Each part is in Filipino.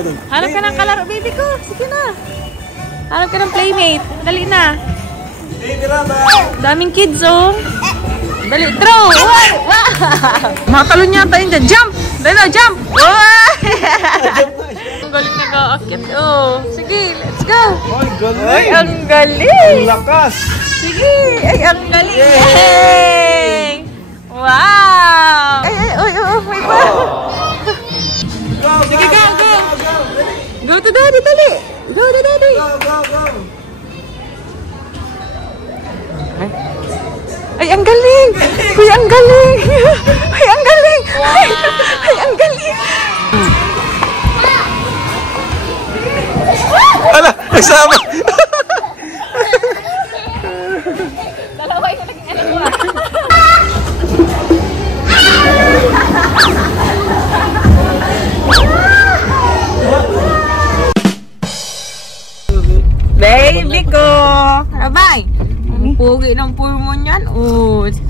Hanap ka ng kalaro, baby ko. Sige na. Hanap ka ng playmate. Dali na. Daming kids, oh. Dali, throw. Makatalon yata yun dyan. Jump! Dali na, jump! Ang galing na ka-akit, oh. Sige, let's go. Ay, ang galing. Ang lakas. Sige, ay, ang galing. Yay! Wow! Ay, may pa. Sige, go. Go to daddy, dali. Go to daddy. Go. Ay, ang galing! Kuya, ang galing! Ay, ang galing! Ay, ang galing! Ala, nagsama! Dalawa yung naging anak mo. Baby ko! Abay! Ang pugi ng pulmo niyan. Oh. Si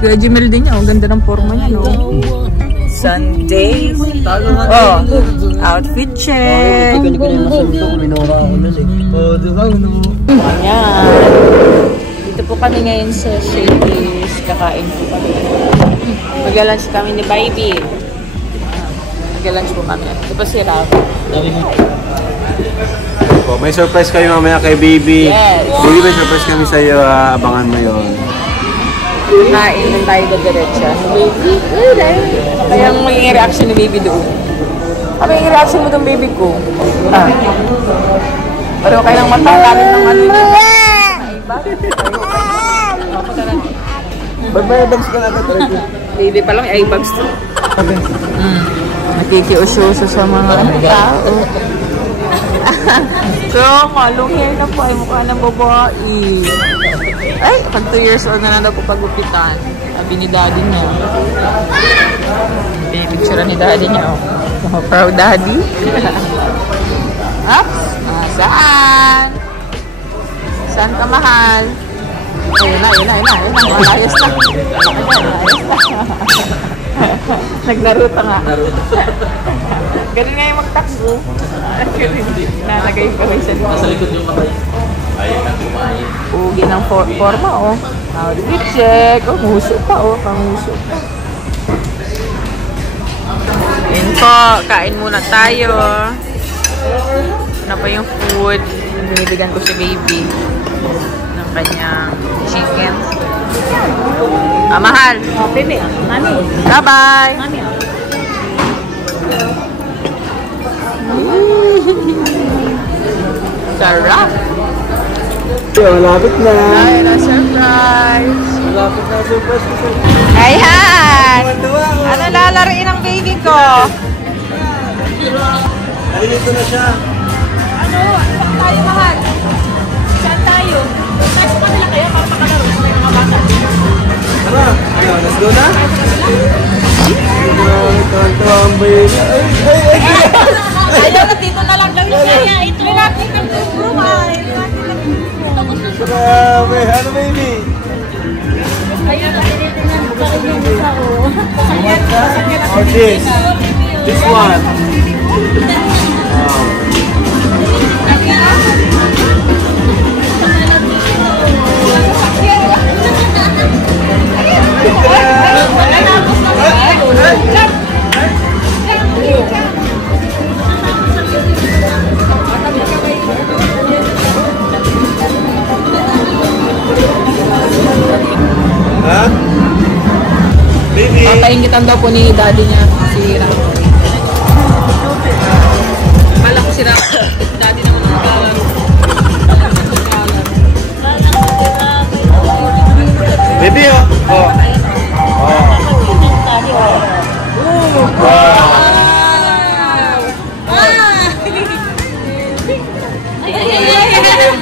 Kuya Jimel din niya. Ang ganda ng forma niya, no? Sunday. Oh, outfit check. Ayan. Dito po kami ngayon sa Shady's. Kakain po kami. Mag-lunch kami ni Baby. Mag-lunch po kami. Ito pa si Rob. Oh, may surprise kayo mamaya kay Baby. Yes. Baby, may surprise kami sa iyo. Abangan mo yun. Kain na tayo diretso. Baby. Kaya ang magiging reaction ni Baby doon. Ano yung reaction mo doon, Baby ko? Pero kailang matakalit ng ano niya. Ay, bakit? Bags ka na agad. Baby pa lang, ay bags to. Nakikiususo sa mga tao. So, long hair na po ay mukha ng babae. Ay, pag 2 years old na daw po pagupitan. Sabi ni daddy niya. Pinipicture ni daddy niya. Oh, proud daddy. Ups, saan? Saan ka, mahal? Ayun na. Malayos na. Nagnaruta nga. Ganun nga yung magtakbo. Nalagay pa rin siya. Nasa likod yung matay. Ayaw na kumain. Ugi ng forma, oh. Outfit check. Oh, muso pa, oh. Panguso pa. Yun po, kain muna tayo. Ano pa yung food? Binibigyan ko si Baby ng kanyang chicken. Mahal. Baby, mami. Bye-bye. Mami, Sarap. Malapit na. Ay, na-surprise. Malapit na surprise ko. Ayan. Ano lalaroin ng baby ko? Nalilito na siya. ano? Saan tayo, mahal? Saan tayo? Tayo sa kanila kaya para makalaro sa mga bata. Tara, let's go na. Ito ang baby. Ayaw na dito na lang daw yung kaya. Ito natin ng room ay. Grabe, ano baby? Ayaw na dito na yung tao. Or this? This one. Wow. Ha? Baby. Papaingitan daw po ni daddy niya si Ram. Kala ko si Ram. Daddy naman ang maglalaro. Baby, oh. Oh. Wow.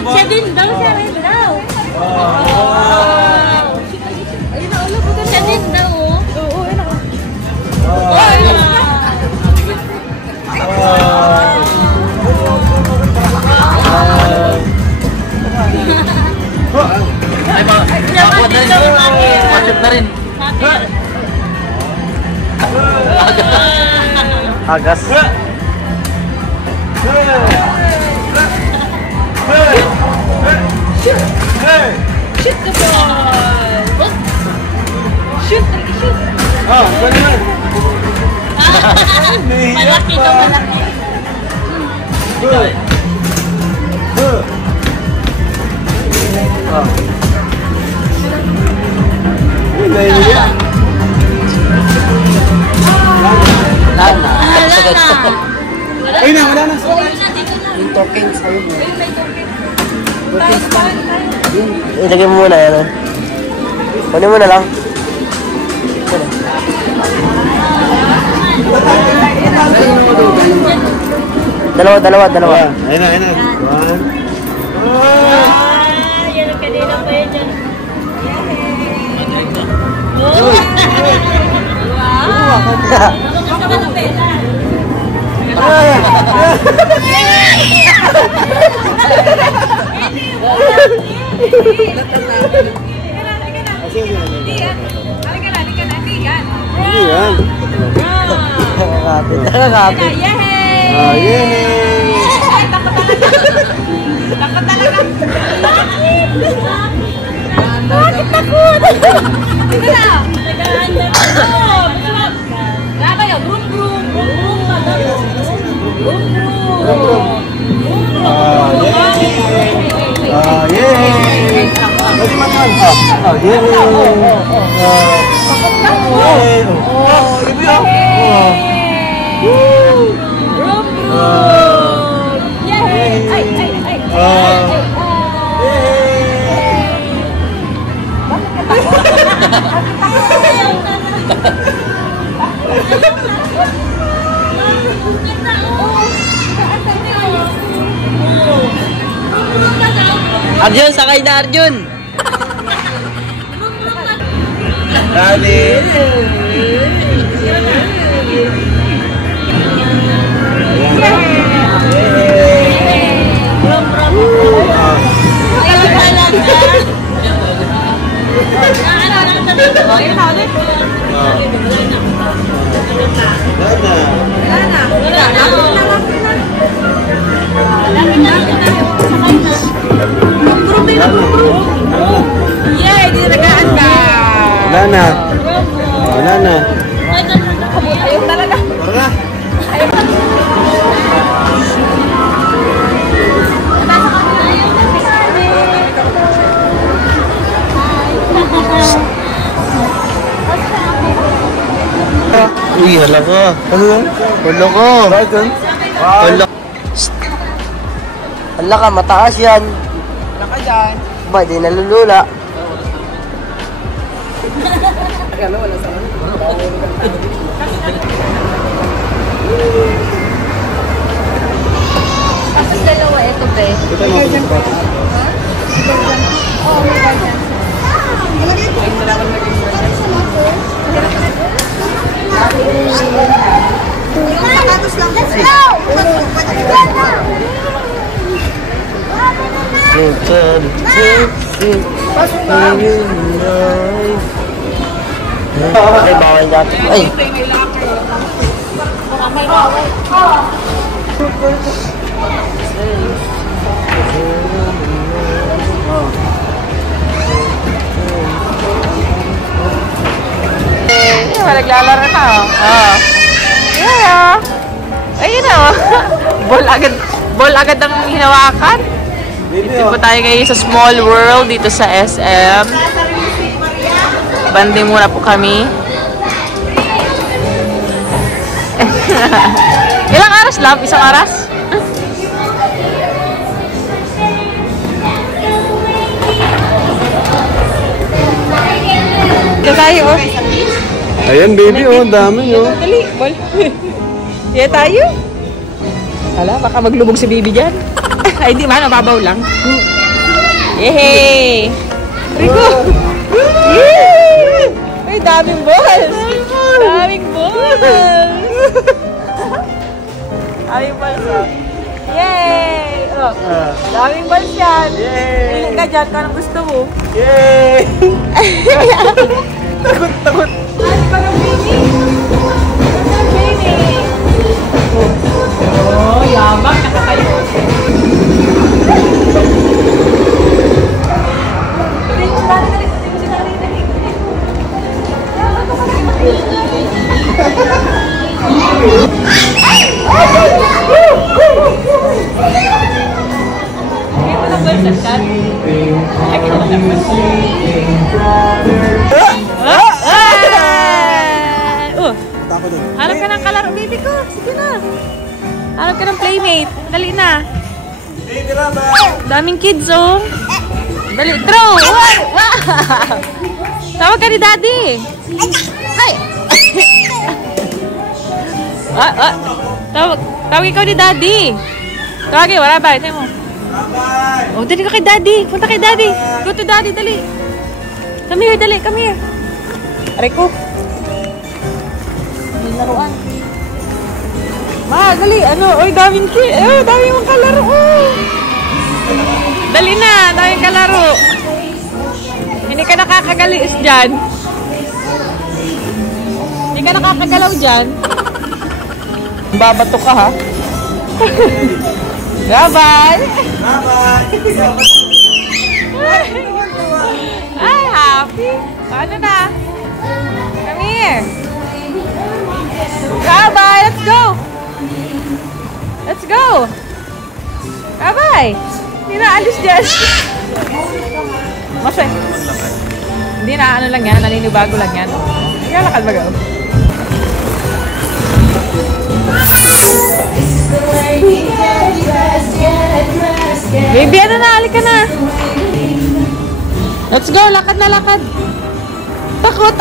Siya din daw, siya rin daw. Ayun na, ulo po ka. Siya din daw, oh. Oo, ayun ako. Ay, makakuha na rin. Makakuha na rin. Agas. Shoot the ball! Shoot! Shoot! Oh, ganun. Malaki to, malaki. Good. Good. Oh. Nahihiya. Ay na, wala na. Yung talking sa'yo mo. Tayo, tayo. Ilagay mo muna yan. Kunin mo na lang. Dalawa. Ayun na. One. Yan ang kanina pa yan dyan. Hindi yan. Nakakapit. Yay! Ah, yay! Ay, takot talaga. Bakit takot? Sige na. Nag-aanda na ako. Wala kayo. Broom. Ah, yay! Ah, yay! Pwede man yan. Ah, yay! Yay! Oh, ibi ah. Broom. Yay! Ay. Arjun, sakay na Arjun! Dali! Yay! Dinagaan ka! Wala na. Ayaw talaga. Tara. Uy, hala ka. Ano yan? Hala ka. Bakit yan? Hala. Hala ka, mataas yan. Wala ka dyan. Ba, di nalulula. Tapos dalawa, ito be. Kita mo kung pa. Ay, bawal dati. Ay, Naglalaro na. Oh. Yeah. Ayun na. Ball agad ang hinawakan. Dito po tayo ngayon sa Small World dito sa SM. Banding muna po kami. Ilang oras lang? Isang oras? Ito tayo, oh. Ayan, baby, oh. Dami, oh. Dali, ball. Kaya tayo. Hala, baka maglubog si baby dyan. Ay, hindi man, mababaw lang. Yehey! Rico! Yay! Ay, daming balls! Daming balls! Daming balls, oh. Yay! Oh, daming balls yan. Yay! ka dyan kung anong gusto mo. Yay! Takot. Ano ba ng baby? Baby! Oh, yabang. Nakakayo. Takot doon. Hanap ka ng kalaro, baby ko. Sige na. Hanap ka ng playmate. Dali na. Baby Rabay! Daming kids, oh. Dali, throw! Wow! Tawag ka ni Daddy. Hi! Tawag ikaw ni Daddy. Tawagin, wala ba? Ito mo. Rabay! Oh, dali ka kay Daddy. Punta kay Daddy. Go to Daddy, dali. Come here, dali. Come here. Aray ko. May laruan. Ma, dali. Ano? Oy, daming kids. Oh, daming mong kalaro. Oh. Dali na. Daming kalaro. Hindi ka nakakagalis dyan. Hindi ka nakakagalaw dyan. Babato ka, ha? Bye-bye! Rabay! Ay, happy! Ano na? Come here! Bye-bye! Let's go! Let's go! Bye-bye! Hindi na alis dyan. Masay. Hindi na ano lang yan. Naninibago lang yan. Naglalakad ba gaw? Baby, ano na? Halika na. Let's go. Lakad na lakad. Takot.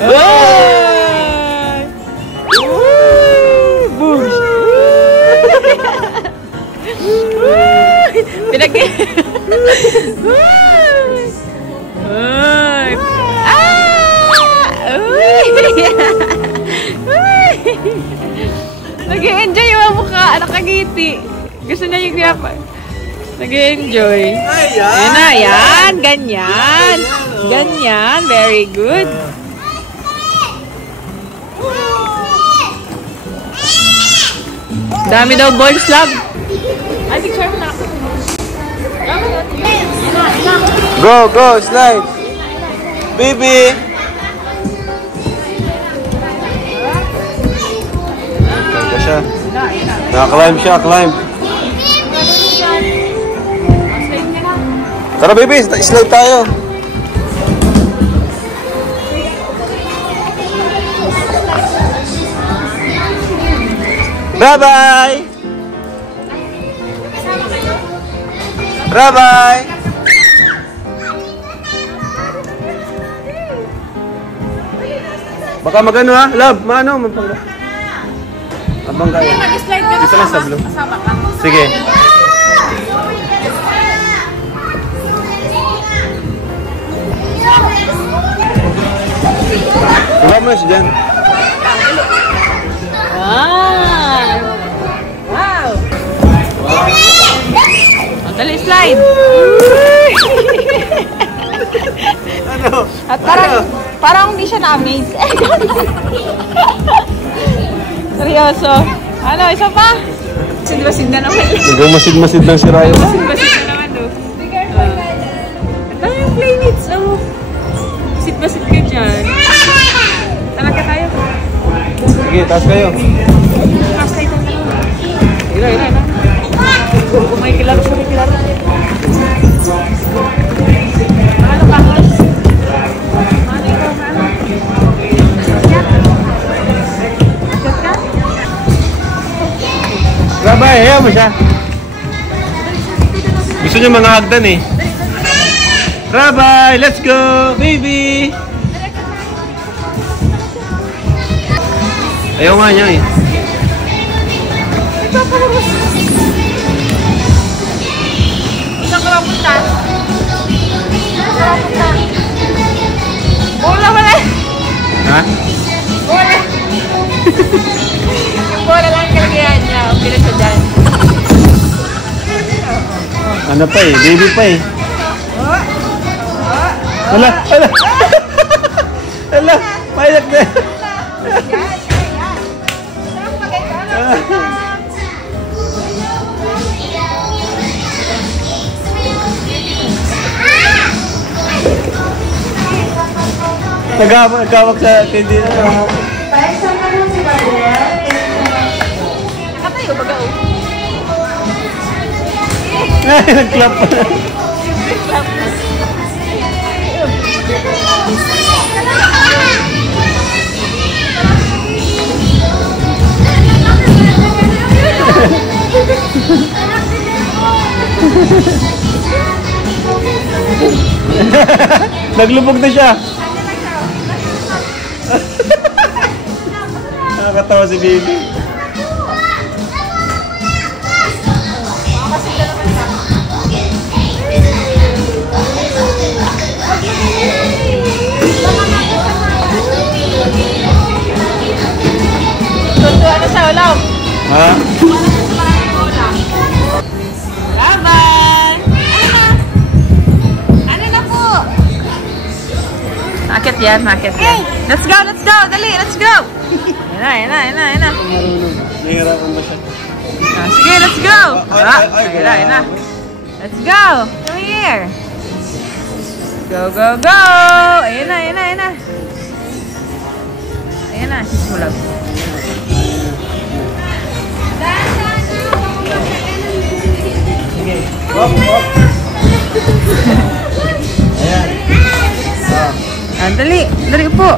Hey! Boom! Pinag... Nag-i-enjoy yung mukha. Nakagiti. Gusto niya yung pinapa. Nag-i-enjoy. Ayan na, yan. Ganyan. Ganyan. Very good. Dami daw balls, love. Ay, picture mo na ako. Go, slide! Baby! Ganda siya. Naka-climb siya, climb. Tara baby, slide tayo. Bye-bye! Bye-bye! Baka magano ha? Love, maano? Mapangga. Abang kaya. Mag-slide ka Isa lang sa blue. kasama ka. Sige. Wala mo na siya dyan. Wow! Oh, dali, slide! Ano? At parang hindi siya na-amaze. Seryoso. Ano, isa pa? Masid-masid na naman. Hanggang masid-masid lang si Ryan. Masid-masid na naman, oh. Ito yung playmates, oh. Masid-masid ka dyan. Talaga tayo. Sige, taas kayo. Taas tayo. Ira. May kilaro siya, may kilaro. Ano ka? Rabay, ayaw mo siya. Gusto niya mga hagdan eh. Rabay, let's go, baby! Ayaw nga niya eh. Saan ka mapunta? Bola wala. Ha? Bola. Yung bola lang kalagayan niya. Pila siya dyan. Ano pa eh, baby pa eh. Ala, ala. Ala, payak na. Nagawag sa hindi na. Nakatayo ba gao? Ay, nag-clap pa. Naglubog na siya. Nakakatawa si baby. Ano sa ulam? Ha? Bye-bye! Ano na po? Akit yan, akit yan. Let's go, let's go! Dali, let's go! Yan na. Marunong. Nahihirapan ba siya? Ah, sige, let's go! Yan na. Let's go! Come here! Go, go, go! Ayan na. Ayan na, sisimulag. Hop, hop. Ayan. Ah, dali po.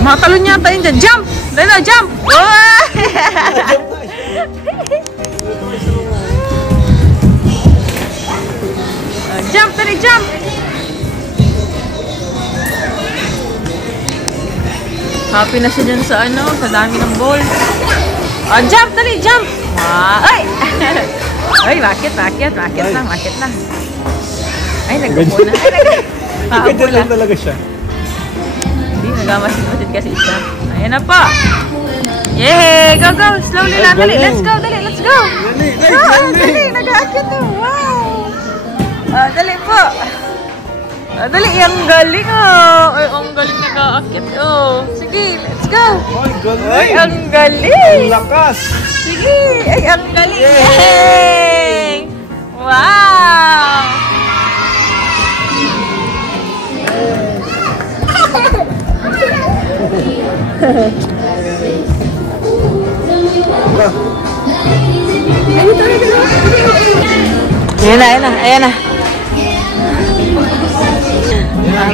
Matalon niya tayo dyan. Jump! Dali na, jump! Oh! Jump, dali, jump! Happy na siya dyan sa ano, sa dami ng ball. Oh, jump, dali, jump! Ay! Ay, bakit na. Ay, nagpupo na. Ganyan lang talaga siya. Hindi, nagamasin-masin kasi siya. Ayan na po. Yay! Go, go! Slowly lang, dali. Let's go, dali, let's go! Dali, nag-aakit na. Wow! Dali po. Dali, ang galing Ay, ang galing nag-aakit Sige, let's go! Ay, galing! Ay, ang galing! Ang lakas! Sige! Ay, ang galing! Yay! Wow! Ayan na.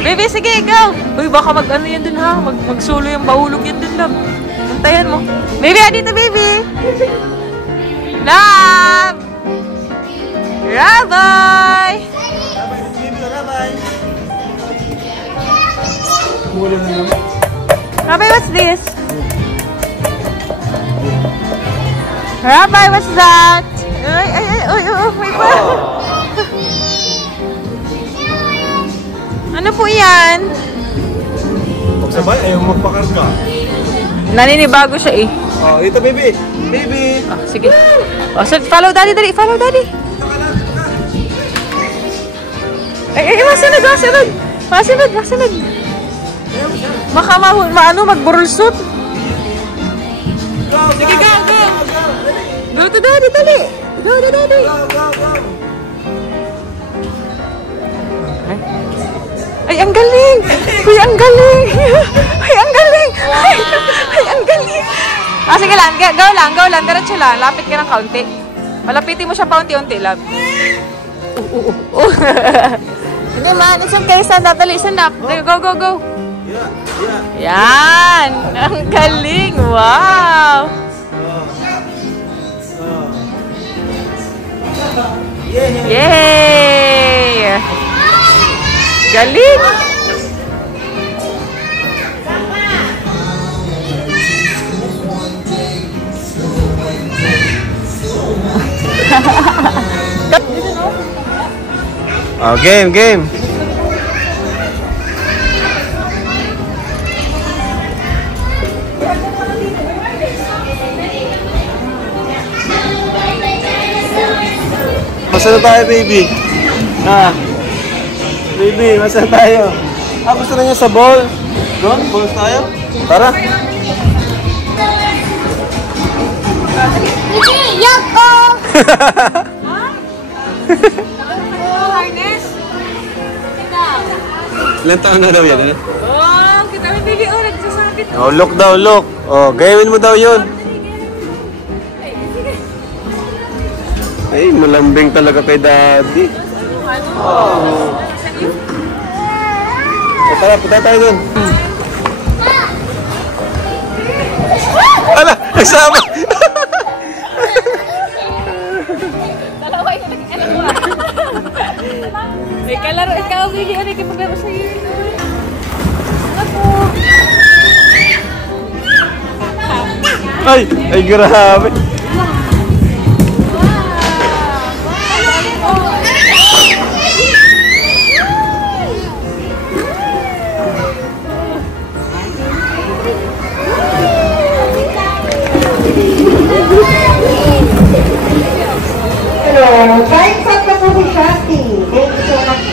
Baby, sige, go! Uy, baka mag-ano yan dun ha? Mag-solo yung bahulog yan dun lang. Puntayan mo. Baby, dito, baby! Love! Rabay! Rabay, what's this? Rabay, what's that? Ay, may pa. Ano po yan? Pagsabay, ayaw magpakarga. Naninibago siya eh. Oh, ito baby. Baby. Sige. So follow daddy, dali. Follow daddy. Ay, masunod. Baka magburulsot. Sige, go. Go to daddy, dali. Go to daddy. Go. Ay, ang galing! Uy, ang galing! Ay, ang galing! Ay, ang galing! Sige lang, go lang, diretso lang. Lapit ka ng kaunti. Malapitin mo siya pa unti-unti, love. Hindi man, it's okay, dali, stand up. Go. Yan! Ang galing! Wow! Yay! Galing! Game. Masa na tayo, baby? Ha? Baby, masa na tayo? Gusto na niya sa ball? Doon? Balls tayo? Tara. Yako! Ha? Harness? Ilan taon na daw yan? Oh, kita may baby oh, nagsasakit. Oh, look daw, look. Oh, gayawin mo daw yun. Ay, malambing talaga kay daddy. Oh. Tara, punta tayo dun. Ala, nagsama. Dalawa yung nag-alaro ah. May kalaro, ikaw, Biggy, ano yung maglaro sa'yo? Ay, grabe. Hello, time up na po si Shanti. Thank you so much.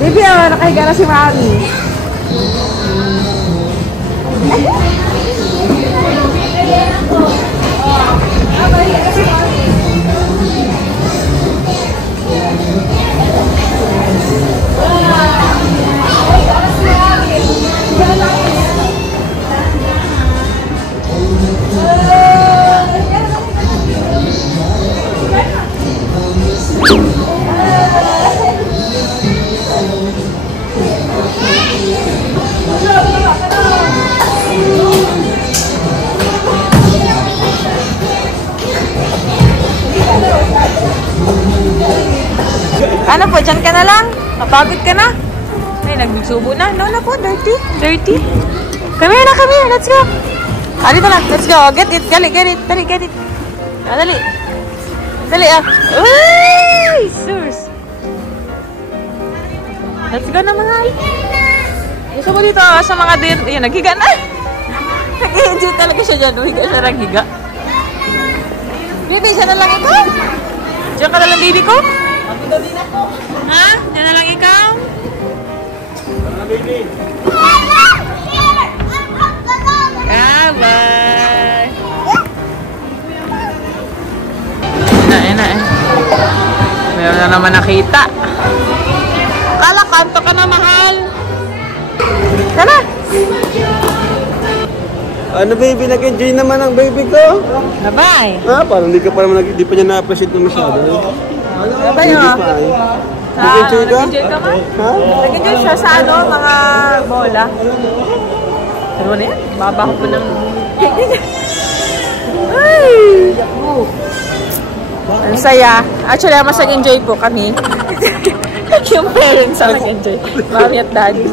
Baby, oh, nakahiga na si Mami. Ano po, dyan ka na lang? Napagod ka na? Ay, nagsubo na. No na po, dirty. Dirty. Come here na, come here. Let's go. Ah, dito na. Let's go. Get it. Get it. Dali, get it. Ah, dali. Dali, ah. Uy! Sus. Let's go na, mahal. Gusto mo dito sa mga din. Ayan, naghiga na. Nag-enjoy talaga siya dyan. Higa siya naghiga. Baby, siya na lang ikaw. Diyan ka na lang, baby ko. Ha? Diyan na lang ikaw? Baby. Bye-bye. Ina. Meron na naman nakita. Kala, kanto ka na, mahal. Tara. Ano, baby? Nag-enjoy naman ang baby ko. Bye-bye. Parang hindi pa niya na-appreciate na masyado. Bye-bye, ha? Nag-enjoy ka? Nag-enjoy ka, ma? Ha? Nag-enjoy siya sa mga bola. Ano na yan? Babaho po ng... Ay! Ang saya. Actually, mas nag-enjoy po kami. Yung parents ang nag-enjoy. Mami at daddy.